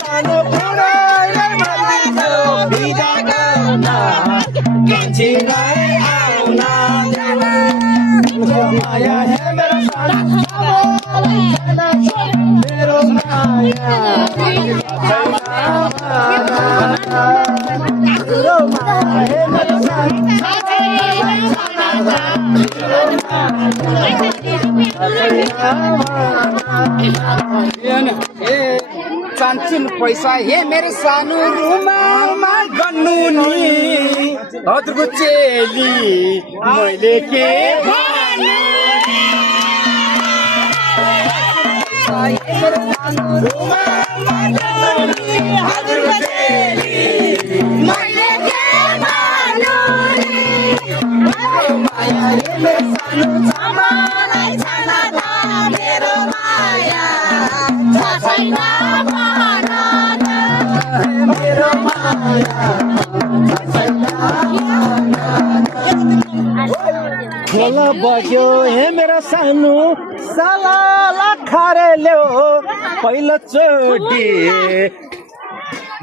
सानो पुरै भनिदिन्छु बिदा गर्न कान्छीलाई आउन देऊ माया हे मेरो सानो मेरो माया चान्चुन पैसा हे मेरो सानो रुमालमा गन्नु नि हजुरको चेली मैले के भन्नु खोला बग्यो हे मेरो सानो साला खारेल्यो पहिलो चोटि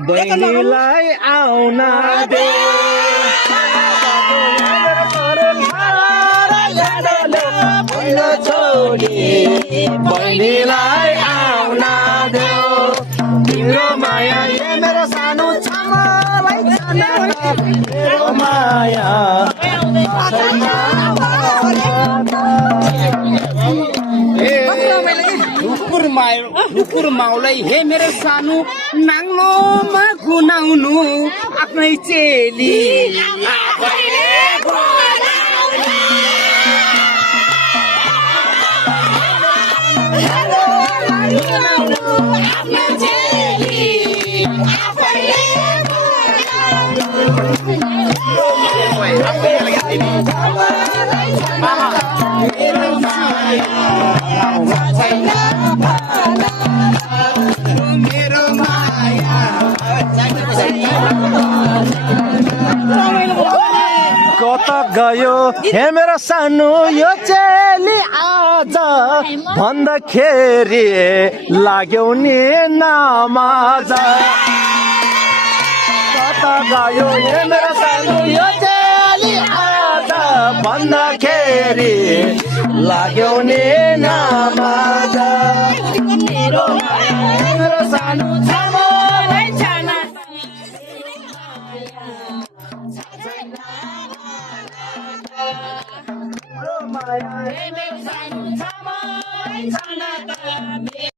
बहिनीलाई आउन दे पहिलो चोटि बहिनीलाई आउन देऊ तिम्रो माया हे मेरो सानो छामालाई मेरो माया ढुकुर माउलाई हे मेरो सानो नाङ्लोमा गुनाउनु आफ्नै चेली कता गयो हे मेरो सानो यो चेली आज भन्दाखेरि लाग्यो नि नमाज कता गयो हे मेरो सानो यो चेली आज भन्दाखेरि लाग्यो नि नमाज मेरो सानो